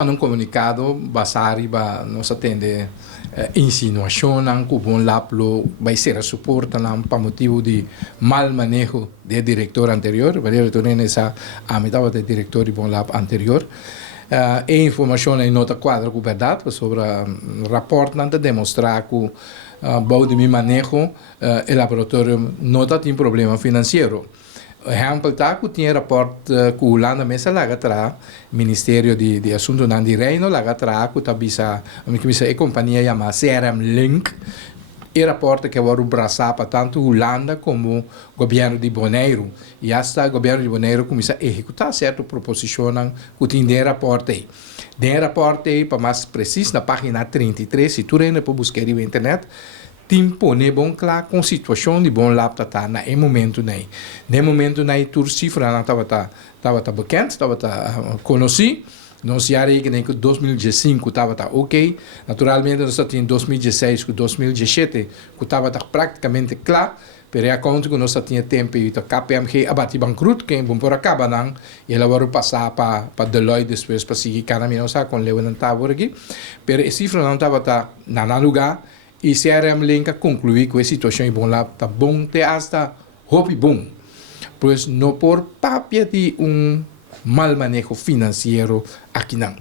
Num comunicado, Basari nos atende insinuação que o bom laplo vai ser suporta para motivo de mal manejo do diretor anterior, vai retornar nessa a metade do diretor de bom lap anterior. E informação em nota quadra com verdade sobre o rapport não demonstrar que o bom de meu manejo o laboratório não tem problema financeiro. Exemplo tá que tinha rapport com o Holanda mesa lá atrás, Ministério de Assuntos não de Reino lá atrás que tabisa a companhia chamada CRM Link e rapport que vai abraçar para tanto Holanda como o governo de Bonaire e hasta o governo de Bonaire começa a executar certa proposição que tinha rapport aí. Den rapport aí para mais preciso na página 33 se tu ainda pode buscar na internet tempo ne bom claro com situação de bom lá tá na momento nei no momento nei tur cifra não tava bekend tava conheci nós já aí que nem que 2015 tava ok naturalmente nós em 2016 com 2017 que tava praticamente claro per a conta que nós tinha tempo e KPMG abati bankrupt que bom por acaba não e ela vai passar para Deloitte depois para seguir cada minuto com Leon Tavor aqui per a cifra não tava na lugar e CRM Link concluir que a situação é bom lá, tá bom, até hasta hope bom. Pois não por papia de mal manejo financeiro aqui não.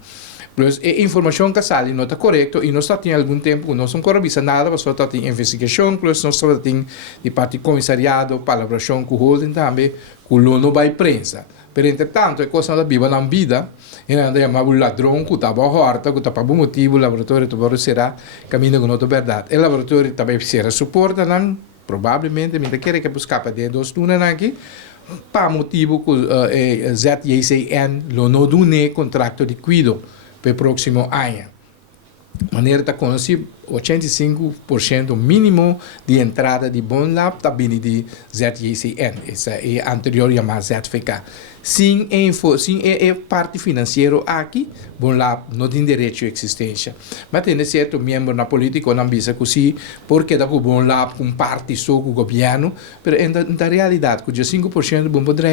Pois a informação que sai não está correta e nós tem algum tempo, nós não corrobisa nada, mas só tem investigação, pois nós só tem de parte comissariado, palabração com o holding também, com o lono by prensa. Pero entretanto, é coisa da viva na vida, e ainda chamava o ladrão que estava horta, que estava por motivo, o laboratório também será caminho com outra verdade. O laboratório também será suporta, não? Provavelmente, me quer que buscar para dentro dos túneis aqui, para motivo que ZJCN não dune contrato de cuido para o próximo ano. De maneira que conheci 85% mínimo de entrada de bom lab está vindo de ZJCN, essa é a anterior chamada ZFK. Sem parte financeira aqui, bom lab não tem direito à existência. Mas tem certo membro na política não bisa così, porque da bom lab com parte só com o governo, mas na realidade, com 5% bom poder